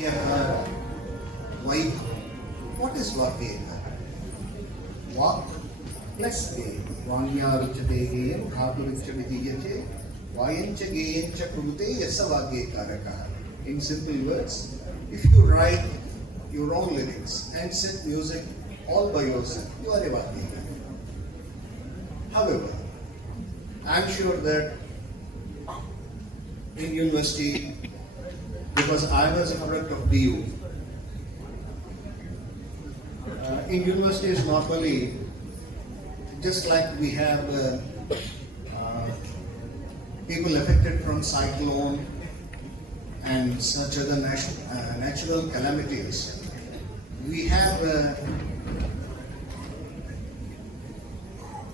VAAGGEYAKAARA. VAIBHAVAM. What is VAAGGEYAKAARA? Vak plus Ge. Vanya Ruchate Geyam, Dhatu Ruchavidiyate, Vayancha Geyancha Kurute, Yasa VAAGGEYAKAARA. In simple words, if you write your own lyrics and set music all by yourself, you are a VAAGGEYAKAARA. However, I am sure that in university, because I was a product of BU, in universities normally, just like we have people affected from cyclone and such other natural calamities, we have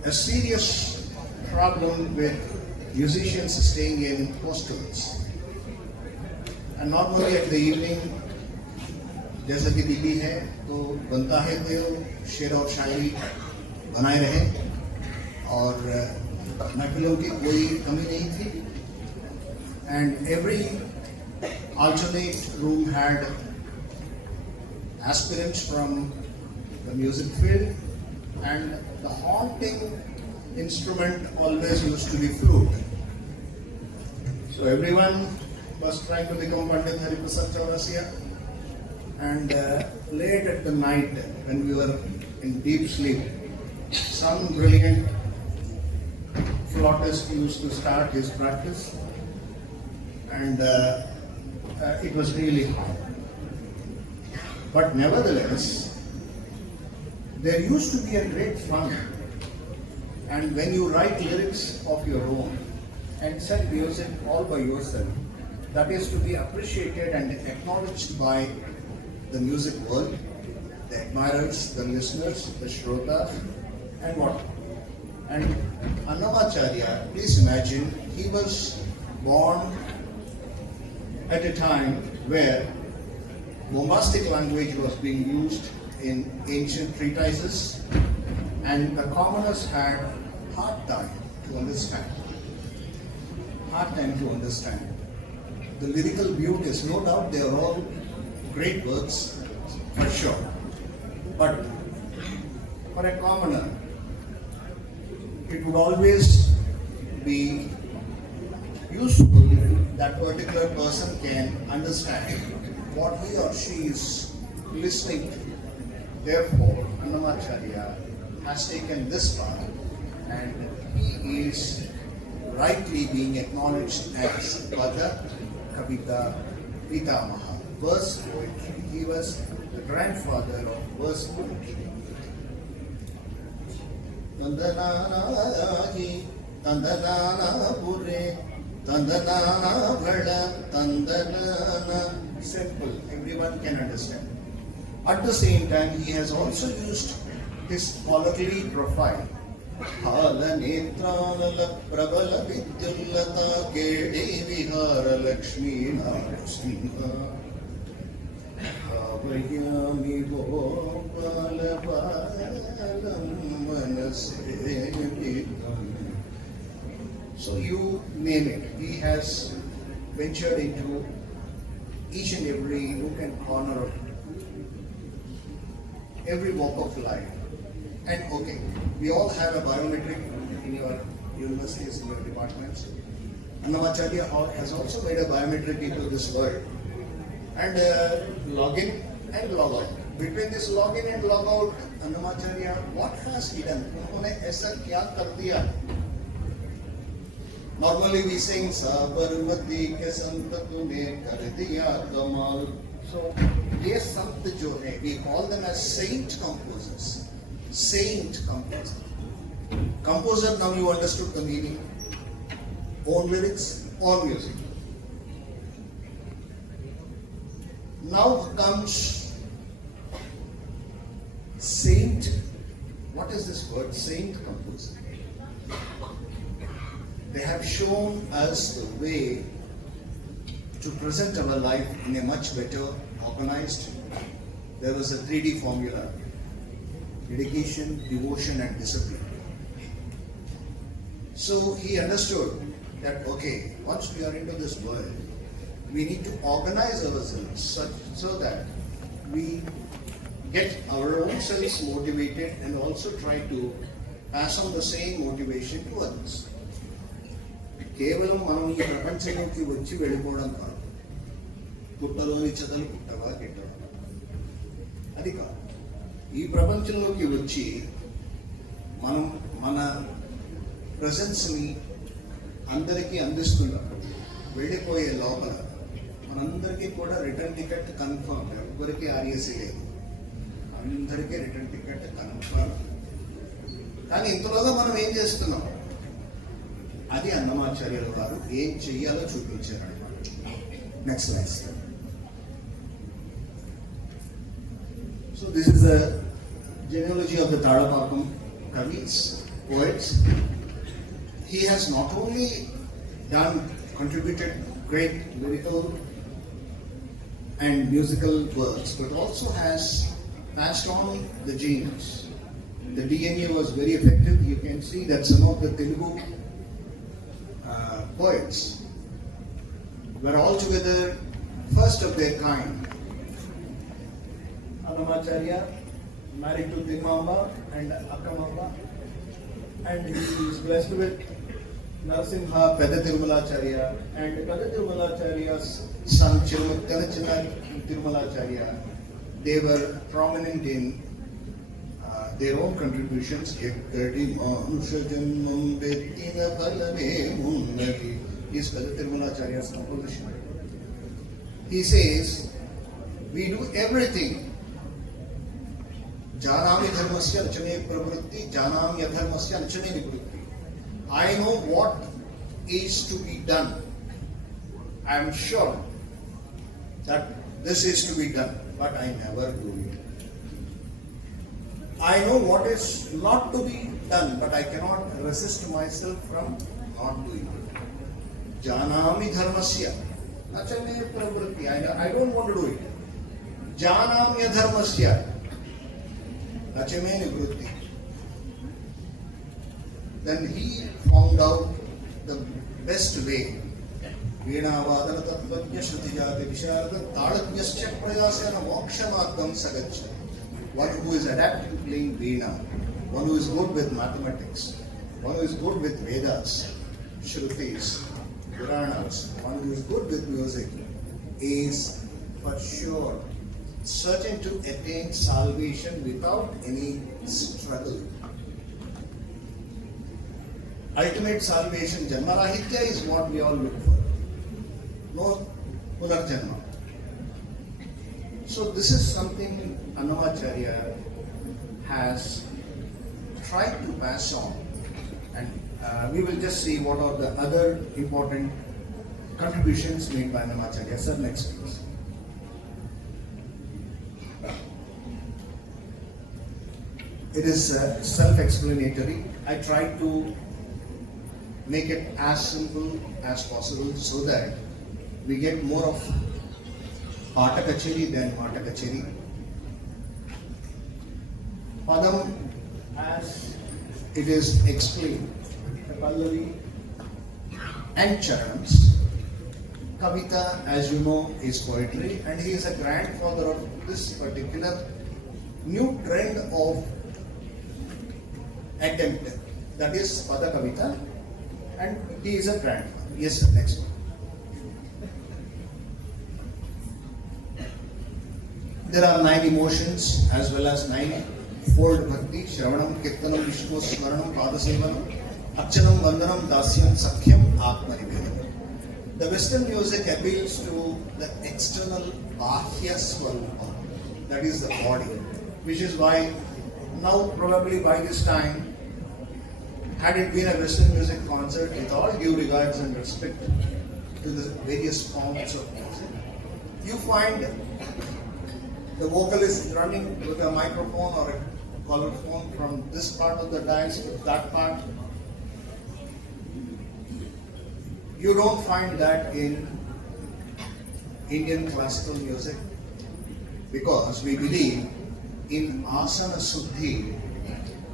a serious problem with musicians staying in hostels. And normally at the evening, जैसा कि दिल्ली है तो बनता है तो शेर और शायरी बनाए रहे और महफिलों की कोई कमी नहीं थी. And every alternate room had aspirants from the music field, and the haunting instrument always used to be flute. So everyone was trying to become Pandit Hariprasad Chaurasia, and late at the night when we were in deep sleep, some brilliant flautist used to start his practice, and it was really hard. But nevertheless, there used to be a great fun, and when you write lyrics of your own and set music all by yourself, that is to be appreciated and acknowledged by the music world, the admirers, the listeners, the shrotas, and what. And Annamacharya, please imagine, he was born at a time where bombastic language was being used in ancient treatises, and the commoners had hard time to understand. The lyrical beauties, no doubt they are all great works, for sure. But for a commoner, it would always be useful if that particular person can understand what he or she is listening to. Therefore, Annamacharya has taken this part, and he is rightly being acknowledged as Pada, Kavita, Pitamaha, verse poetry. He was the grandfather of verse poetry. Tandanana Tandanana Pure, Tandanana Bhada, Tandanana. Simple, everyone can understand. At the same time, he has also used his scholarly profile. Hala Netranala Prabala Vidyullata Kede Vihara Lakshmi Narasimha Havayami Gopala Palam Manasevitam. So you name it, he has ventured into each and every nook and corner of every walk of life. And okay, we all have a biometric in your universities, in your departments. Annamacharya has also made a biometric into this world. And login and log out. Between this login and log out, Annamacharya, what has he done? Unhone aisa kya kar diya? Normally we sing Sabarmati ke sant tune kar diya kamal. So, ye sant jo hai, we call them as saint composers. Saint composer. Composer, now you understood the meaning. Own lyrics, own music. Now comes saint. What is this word? Saint composer. They have shown us the way to present our life in a much better organized. There was a 3D formula: dedication, devotion, and discipline. So he understood that, okay, once we are into this world, we need to organize ourselves so that we get our own selves motivated and also try to pass on the same motivation to others. కేవలం మనం ఈ ప్రపంచంలోకి వచ్చి వెళ్ళిపోవడం కాదు, పుట్టలోని చెదలు పుట్టవా గిట్టవా అది కాదు. ఈ ప్రపంచంలోకి వచ్చి మనం మన ప్రజెన్స్ని అందరికీ అందిస్తున్నప్పుడు వెళ్ళిపోయే లోపల మనందరికీ కూడా రిటర్న్ టికెట్ కన్ఫర్మ్. ఎవరికి ఆర్ఎస్సీ లేదు, అందరికీ రిటర్న్ టికెట్ కన్ఫర్మ్. కానీ ఇంతలోగా మనం ఏం చేస్తున్నాం, అది అన్నమాచార్యుల వారు ఏం చెయ్యాలో చూపించారు అన్నమాట. Next slide. So this is the genealogy of the Tadapakam Kavis, poets. He has not only contributed great lyrical and musical works, but also has passed on the genes. The DNA was very effective. You can see that some of the Telugu poets were altogether first of their kind. Annamacharya married to Dimamba and Akkamamba, and he is blessed with Narasimha Peda Tirumalacharya, and Peda Tirumalacharya's son Kanachana Tirumalacharya. They were prominent in their own contributions. Is Peda Tirumalacharya's composition. He says, we do everything. Janami dharmasya rachane pravritti, janami adharmasya rachane nivritti. I know what is to be done. I am sure that this is to be done, but I never do it. I know what is not to be done, but I cannot resist myself from not doing it. Janami dharmasya rachane pravritti. I don't want to do it. Janami adharmasya rachane nivritti. Then he found out the best way. Veenavadana tattvajna shrutijati visharada talatnyascha prayasena mokshanadam sagaccha. One who is adept to playing veena, one who is good with mathematics, one who is good with Vedas, Shrutis, Puranas, one who is good with music, is for sure searching to attain salvation without any struggle. Ultimate salvation, Janmarahitya, is what we all look for. No Punarjanma. So this is something Annamacharya has tried to pass on, and we will just see what are the other important contributions made by Annamacharya. Sir, next please. It is self-explanatory. I tried to make it as simple as possible so that we get more of Pata Kacheri than Mata Kacheri. Padam, as it is explained, the Pallavi and Charanams. Kavita, as you know, is poetry, and he is a grandfather of this particular new trend of attempt, that is Pada Kavita, and he is a grandfather. Yes, sir, next one. There are 9 emotions as well as 9-fold bhakti: Shravanam, Kirtanam, Vishnu, Smaranam, Padasevanam, Archanam, Vandanam, Dasyam, Sakhyam, Atmanivedam. The Western music appeals to the external Bahya Swarupa, that is the body, which is why now probably by this time, had it been a Western music concert, with all due regards and respect to the various forms of music, you find the vocalist running with a microphone or a collarphone from this part of the dance to that part. You don't find that in Indian classical music, because we believe in asana suddhi.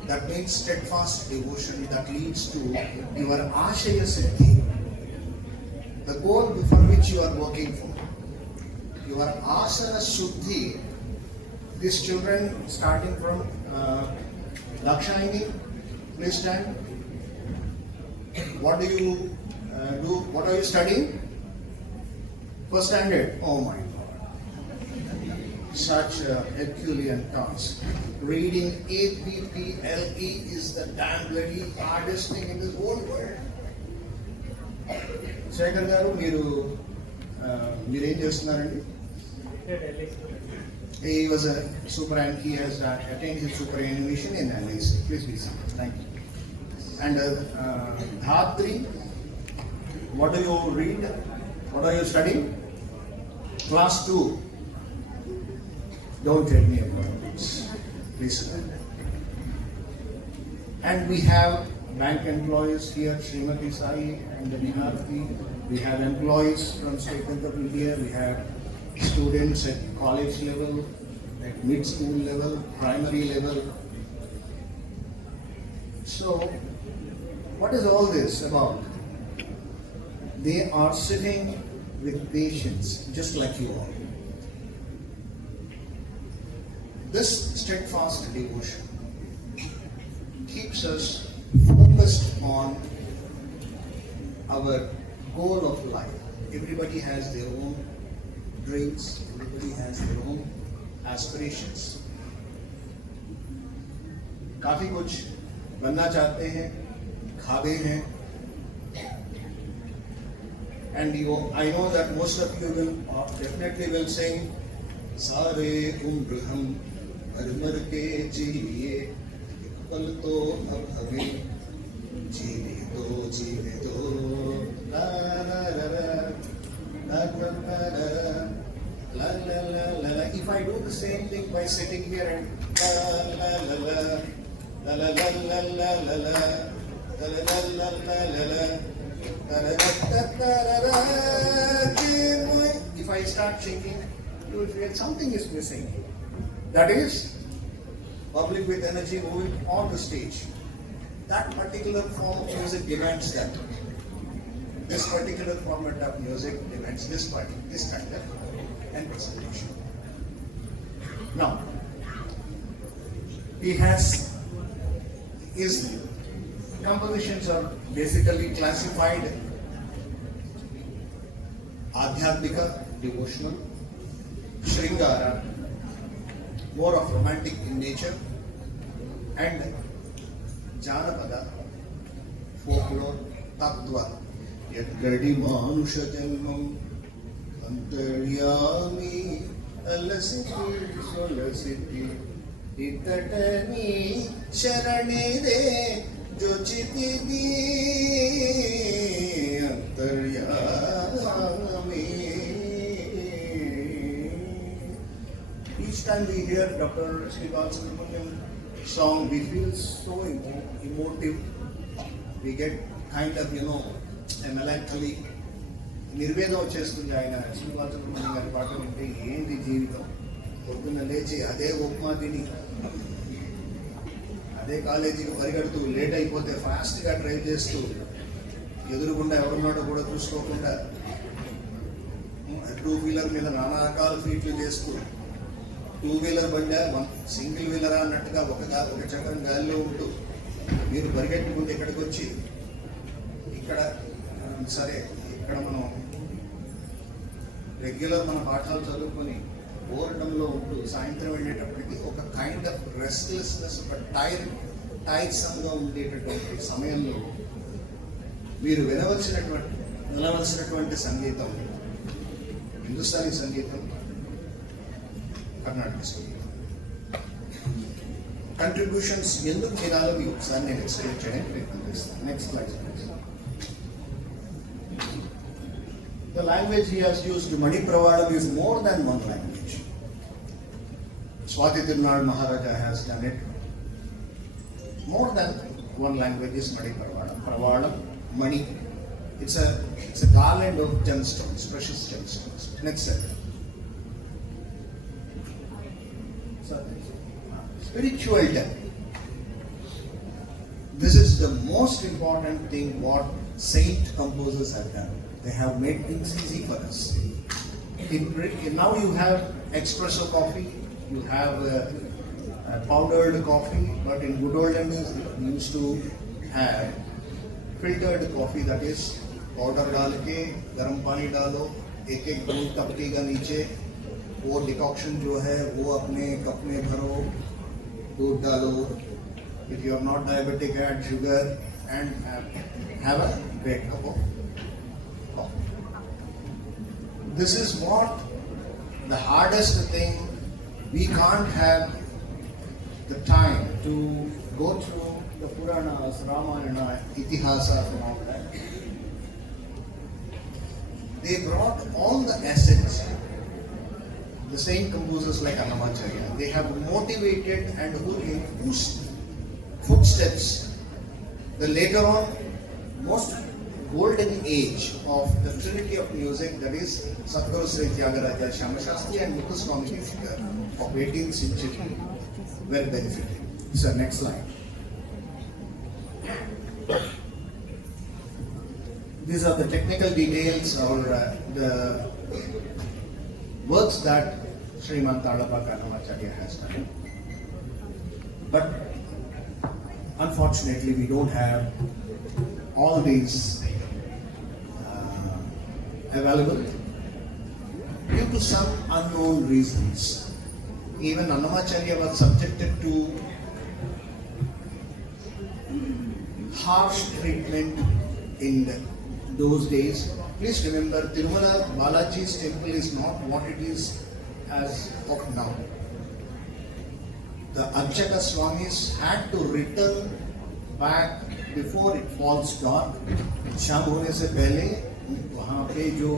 That means steadfast devotion that leads to your ashaya siddhi, the goal for which you are working for. your asana shuddhi. These children starting from Lakshayani, please stand. What do you do? What are you studying? First standard. Oh my God. Such a Herculean task. Reading APPLE is the damn bloody hardest thing in this whole world. Shekhar garu, మీరేం చేస్తున్నారండి? He was a he has attained his superannuation in LIC. Please be seated. Thank you. And Dhatri, what do you read? What are you studying? Class 2. Don't tell me about this. Please. And we have bank employees here, Srimati Sai and Niharthi. We have employees from State Bank of India. We have students at college level, at mid-school level, primary level. So, what is all this about? They are sitting with patience, just like you all. This steadfast devotion keeps us focused on our goal of life. Everybody has their own dreams, everybody has their own aspirations. काफी कुछ बनना चाहते हैं, खाबे हैं, and I know that most of you will definitely will sing सारे उम्र हम भर मर के जी लिए, पल तो अब हमें जीने दो ला ला ला ला ला ला ला ला ला. If I do the same thing by sitting here and la la la la la la la la la la la la la la. If I start shaking, you will feel something is missing. That is public with energy moving on the stage. That particular form of music demands that. This particular format of music demands this kind of and presentation. Now, his compositions are basically classified Adhyatmika, devotional, Shringara, more of romantic in nature, and Janapada, folklore, Tattva, Yadgadi Manusha Janmam, Antaryami, Alasiti, Solasiti, Itatani, Sharani De, Jochiti Di, Antaryami. Each time we hear Dr. Srivastava's song, we feel so emotive. We get kind of, a melancholy. Nirvedam వచ్చేస్తుంది. ఆయన శ్రీనివాసరావు గారి పాట వింటే ఏంటి జీవితం, పొద్దున్న లేచి అదే ఉప్మా తిని అదే కాలేజీకి పరిగెడుతూ లేట్ అయిపోతే ఫాస్ట్గా డ్రైవ్ చేస్తూ ఎదురుగుండా ఎవరున్నాడో కూడా చూసుకోకుండా టూ వీలర్ మీద నానా రకాల ఫీట్లు చేస్తూ టూ వీలర్ బండి సింగిల్ వీలరా అన్నట్టుగా ఒక చక్రం గాలిలో ఉంటూ మీరు పరిగెట్టుకుంటే ఇక్కడికి వచ్చి ఇక్కడ సరే ఇక్కడ మనం రెగ్యులర్ మన పాఠాలు చదువుకొని బోర్డంలో ఉంటూ సాయంత్రం వెళ్ళేటప్పటికి ఒక కైండ్ ఆఫ్ రెస్ట్లెస్నెస్, ఒక టైర్సంగా ఉండేటటువంటి సమయంలో మీరు వినవలసినటువంటి సంగీతం హిందుస్థానీ సంగీతం, కర్ణాటక సంగీతం. కంట్రిబ్యూషన్స్ ఎందుకు వినాలో మీకు ఒకసారి నేను ఎక్స్ప్లెయిన్ చేయడానికి ప్రయత్నం చేస్తాను. Next slide. The language he has used, Mani Pravadam, is more than one language. Swati Tirunal Maharaja has done it. More than one language is Mani Pravadam. Pravadam, Mani. It's a garland of gemstones, precious gemstones. Next step. Spiritual depth. This is the most important thing what saint composers have done. They have made things easy for us. Now you have espresso coffee, you have powdered coffee, but in good olden days we used to have filtered coffee, that is powder डाल के गर्म पानी डालो, एक एक बूंद टपकेगा नीचे, वो डिकॉक्शन जो है वो अपने कप में भरो, दूध डालो. If you are not diabetic, add sugar and have a great cup of coffee. This is what the hardest thing. We can't have the time to go through the Puranas, Ramayana, Itihasa and all that. They brought all the assets. The same composers like Annamacharya, they have motivated and in whose footsteps the later on most golden age of the trinity of music, that is Sadguru Sri TYAGARAJ, Shyama Shastri and Muthuswami Deshikar of 18th century were benefited. So next slide. These are the technical details or the works that Sriman Tadapaka Annamacharya has done. But unfortunately, we don't have all these available due to some unknown reasons. Even Annamacharya was subjected to harsh treatment in those days. Please remember, Tirumala Balaji's temple is not what it is as of now. The Archaka Swamis had to return back before it falls dark. शाम होने से पहले वहाँ पे जो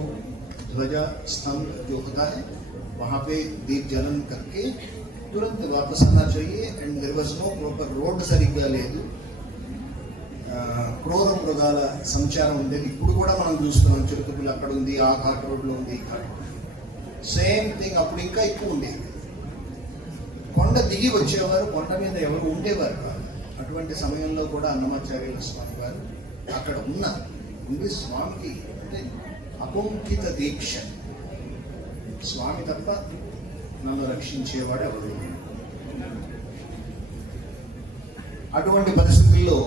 ध्वजा स्तंभ जो होता है वहाँ पे दीप जलन करके तुरंत वापस आना चाहिए. And there was no proper road సరిగ్గా లేదు. క్రూర మృగాల సంచారం ఉండేది. ఇప్పుడు కూడా మనం చూస్తున్నాం, చిరుతపుల్లి అక్కడ ఉంది, ఆ ఘాట్ రోడ్లో ఉంది, ఈ ఘాట్. సేమ్ థింగ్ అప్పుడు ఇంకా ఎక్కువ ఉండేది. కొండ దిగి వచ్చేవారు, కొండ మీద ఎవరు ఉండేవారు కాదు. అటువంటి సమయంలో కూడా అన్నమాచార్యుల స్వామి గారు అక్కడ ఉండి స్వామికి అంటే అకుంఠిత దీక్ష, స్వామి తప్ప నన్ను రక్షించేవాడు ఎవరు. అటువంటి పరిస్థితుల్లో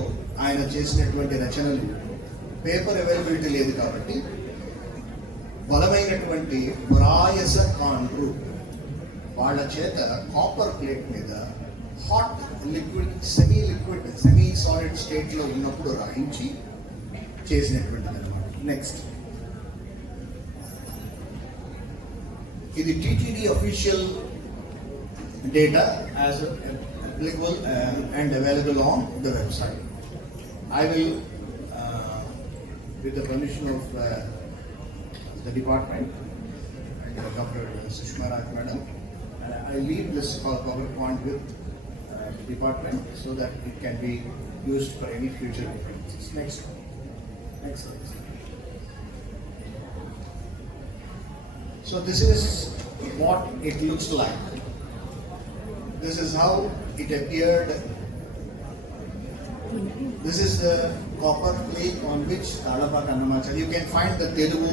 ఆయన చేసినటువంటి రచనలు పేపర్ అవైలబిలిటీ లేదు కాబట్టి బలమైనటువంటి బ్రాయస కాండ్రు వాళ్ళ చేత కాపర్ ప్లేట్ మీద hot liquid semi solid state లో ఉన్నప్పుడు రాయించి చేసినటువంటిది అనమాట. నెక్స్ట్, ఇది TTD official data as applicable and available on the website. I will, with the permission of the department and Dr. Sushma Raj Madam, I leave this PowerPoint with the department so that it can be used for any future references. Next slide. So this is what it looks like. This is how it appeared. This is the copper plate on which Tadapaka Annamacharya. You can find the Telugu.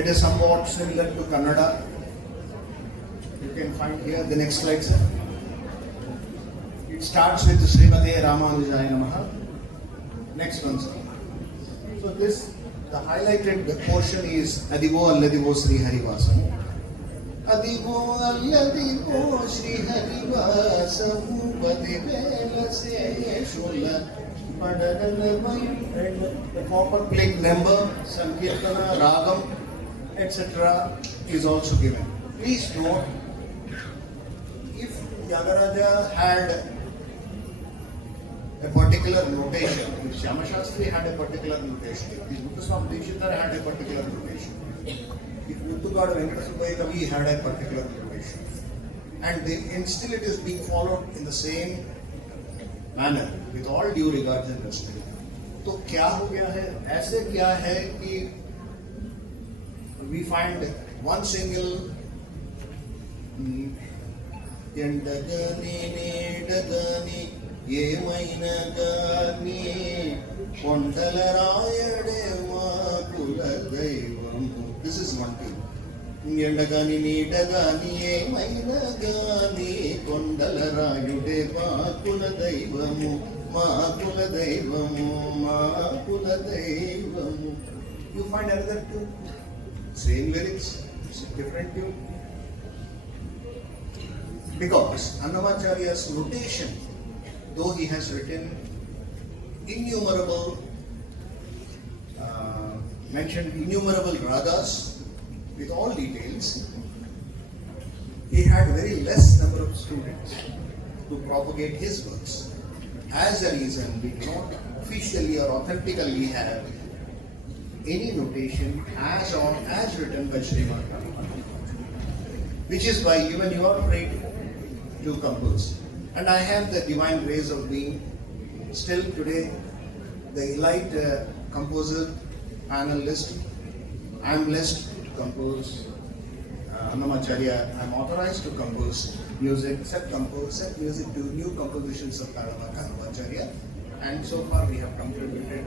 It is somewhat similar to Kannada. You can find here the next slide, sir. It starts with Srimate Ramanujaya Namaha. Next one, sir. So the highlighted portion is Adivo Alladivo Sri Harivasam. అదిగో అల్లదిగో శ్రీ హరివాసము పదివేల శేషుల పడగలపై. The copper plate number, Sankirtana, Ragam, etc. is also given. Please note, if Tyagaraja had a particular notation, if Shyama Shastri had a particular notation, if Muthuswami Deshikar had a particular notation, if Muthugada Venkata Subbaiah Kavi had a particular notation, and still it is being followed in the same manner with all due regards and respect. तो क्या हो गया है, ऐसे क्या है कि we find one single ఎండగని నేడగని ఏమైనా గాని కొండలరాయడే మా కుల దైవము. This is one thing. ఎండగాని నీడగాని ఏమైనా గాని కొండలరాయుడే మా కుల దైవము, మా కుల దైవము, మా కుల దైవము. You find another tune? Same lyrics, different tune. Because Annamacharya's notation, though he has written innumerable, mentioned innumerable ragas with all details, he had very less number of students to propagate his works. As a reason, we do not officially or authentically have any notation as written by Srimad Bhagavatam, which is why even you are free to compose. And I have the divine grace of being still today the elite composer panelist. I am blessed to compose Annamacharya. I am authorized to compose music, set music to new compositions of Annamacharya. And so far we have contributed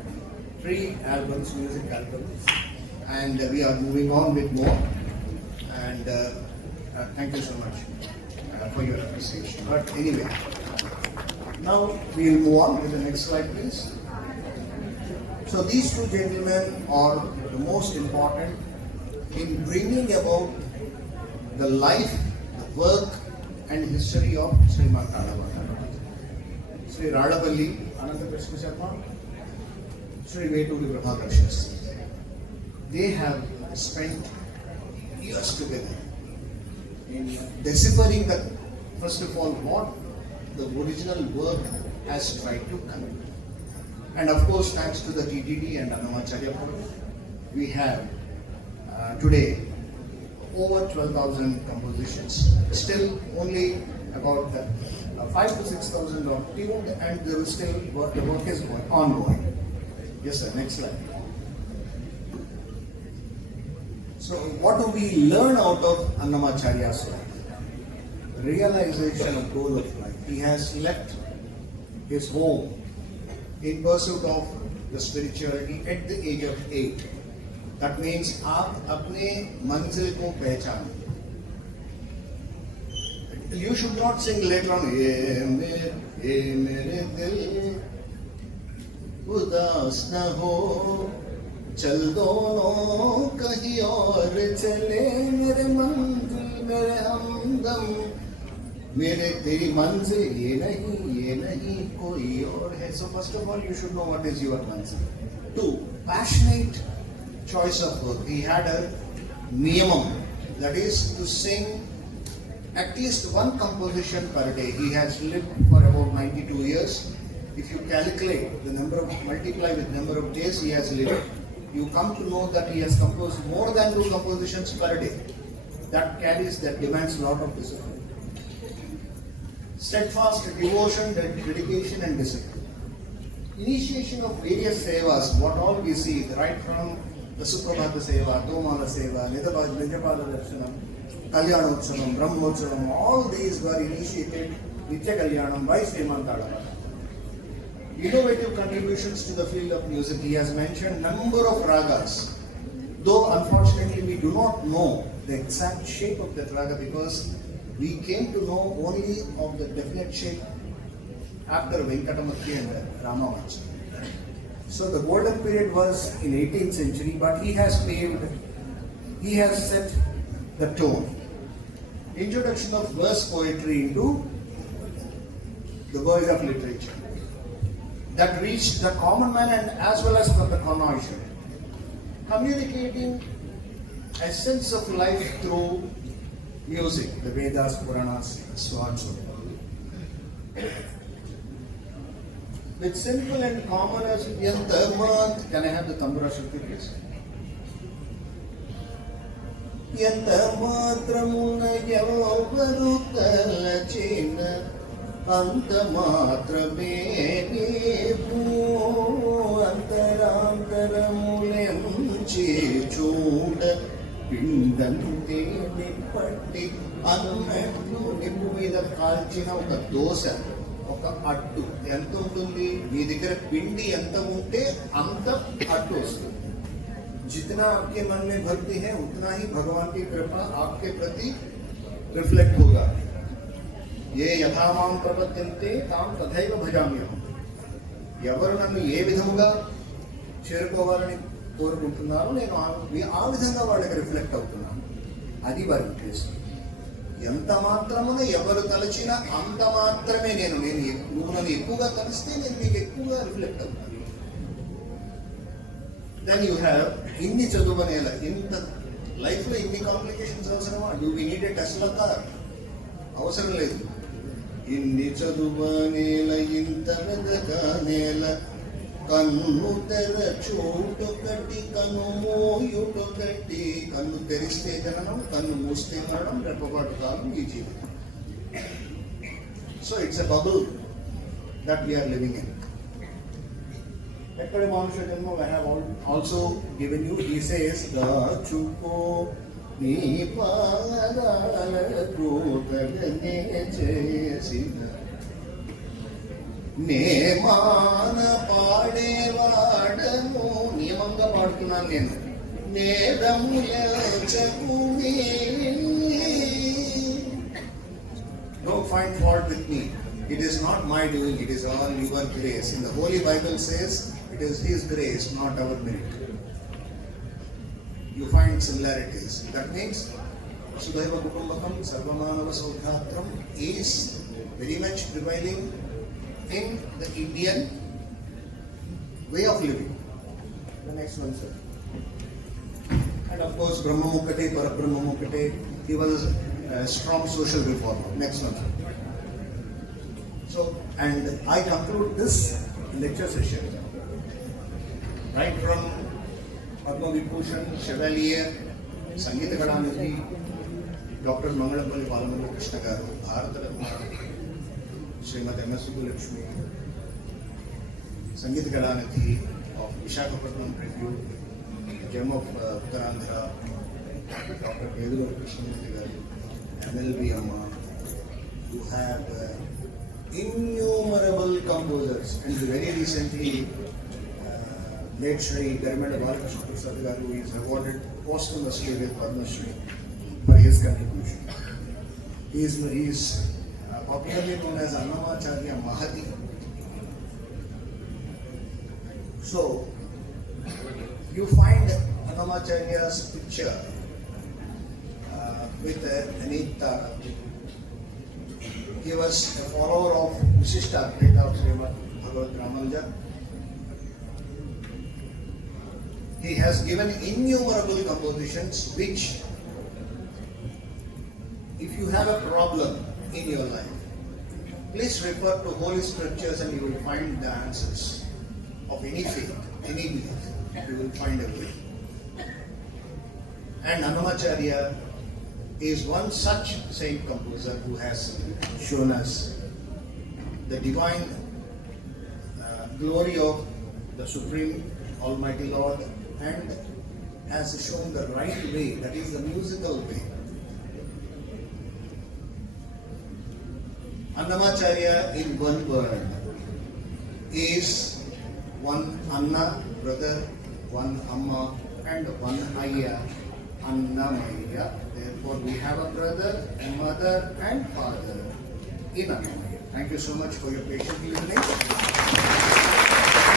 3 albums, music albums, and we are moving on with more. And thank you so much for your appreciation. But anyway, now we will move on with the next slide, please. So these two gentlemen are the most important in bringing about the life, the work and history of Srimad Radhaballi. Sri Radhaballi, Ananda Krishna Sharma, Sri Veturi Prabhakar. They have spent years together in deciphering the, first of all, what the original work has tried to convey. And of course, thanks to the TTD and Annamacharya Program, we have today over 12,000 compositions. Still only about 5,000 to 6,000 are tuned, and there is still work, the work is ongoing. Yes, sir. Next slide. So, what do we learn out of Annamacharya's life? Realization of goal of life. He has left his home in pursuit of the spirituality at the age of 8. That means आप अपने मंजिल को पहचान. You should not sing later on. ये मेरे दिल उदास न हो, चल दोनों कहीं और चले, मेरे मंजिल मेरे हमदम, मेरे तेरी मंजिल ये नहीं कोई और है. So first of all, you should know what is your manzil. 2, passionate choice of work. He had a niyamam, that is to sing at least one composition per day. He has lived for about 92 years. If you calculate the number of, multiply with number of days he has lived, you come to know that he has composed more than 2 compositions per day. That demands a lot of discipline. Steadfast devotion, dedication and discipline. Initiation of various sevas, what all we see, right from the Suprabhata Seva, Domala Seva, Nijapala Darshanam, Kalyanotsavam, Brahmotsavam, all these were initiated Nitya Kalyanam by Srimad Radhaballi. Innovative contributions to the field of music. He has mentioned number of ragas, though unfortunately we do not know the exact shape of that raga, because we came to know only of the definite shape after Venkatamurti and Ramavancha. So the golden period was in 18th century, but he has set the tone. Introduction of verse poetry into the world of literature that reached the common man and as well as for the connoisseur. Communicating essence of life through music, the Vedas, Puranas, so on and so forth. With simple and common as Yantamat. Can I have the Tambura Shakti, please? Yantamatramuna Yavarutalachina Antamatrame Nebu Antarantaramulyanchi Chuda Pindante Nipatti Annatlu Nipu with a kalchina of the dosa ఒక అట్టు ఎంత ఉంటుంది, మీ దగ్గర పిండి ఎంత ఉంటే అంత అట్టు వస్తుంది. जितना आपके मन में भक्ति है उतना ही भगवान की कृपा आपके प्रति रिफ्लेक्ट होगा. ये యథామాం ప్రపద్యంతే తాం తథైవ భజామ్యహం. ఎవరు నన్ను ఏ విధముగా చేరుకోవాలని కోరుకుంటున్నారో నేను ఆ విధంగా వాళ్ళకి రిఫ్లెక్ట్ అవుతున్నాను. అది వారి ఉద్దేశం. ఎంత మాత్రమున ఎవరు తలచినా అంత మాత్రమే నేను నువ్వు నన్ను ఎక్కువగా తలిస్తే నేను మీకు ఎక్కువగా రిఫ్లెక్ట్ అవుతాను. దెన్ యూ హ్యావ్ ఇన్ని చదువునేల ఇంత లైఫ్లో ఇన్ని కాంప్లికేషన్స్ అవసరమా? Do we need a Tesla car? అవసరం లేదు. ఇన్ని చదువునేల ఇంత వెదకనేల కన్ను తెర చోటొకటి కన్ను మోయుటొకటి. కన్ను తెరిస్తే జననం, కన్ను మూస్తే మరణం, రెప్పపాటు కాలం ఈ జీవితం. So it's a bubble that we are living in. ఎక్కడ మానుష జన్మ I have also given you. He says దాచుకో నీ పాదాలకు తగనే చేసిన నేమాన పాడేవాడను. నియమంగా పాడుతున్నాను నేను. నేరములచకుని. Don't find fault with me. It is not my doing, it is all your grace. In the Holy Bible says it is His grace, not our merit. You find similarities. That means Sudhaiva Kutumbakam Sarvamanava Saudhatram is very much prevailing in the Indian way of living. The next one, sir. And of course, Brahma Mukkate, Parabrahma Mukkate, he was a strong social reformer. Next one, sir. So, and I conclude this lecture session right from Padma Vibhushan, Chevalier, Sangeeta Kalanidhi, Dr. Mangalapalli Balamurali Krishna Garu, Bharat Ratna, Srimati M.S. Subbulakshmi, Sangeeta Kalanidhi of Visakhapatnam Review, Gem of Uttarandhra, Dr. Keduru Krishnamurti Garu, MLB Amma, who had innumerable composers, and very recently late Shri Garimada Balakrishna Prasad Garu is awarded posthumously with Padma Shri for his contribution. He is popularly known as Annamacharya Mahati. So you find Annamacharya's picture with Anita. He was a follower of Vishishta Advaita of Srimad Bhagavad Ramanuja. He has given innumerable compositions which, if you have a problem in your life, please refer to Holy Scriptures and you will find the answers of any faith, any belief. You will find a way. And Annamacharya is one such saint composer who has shown us the divine glory of the Supreme Almighty Lord and has shown the right way, that is the musical way. Annamacharya in one word is one Anna, brother, one Amma and one Ayya, Annamaya. Therefore we have a brother, a mother and father in Annamaya. Thank you so much for your patient listening.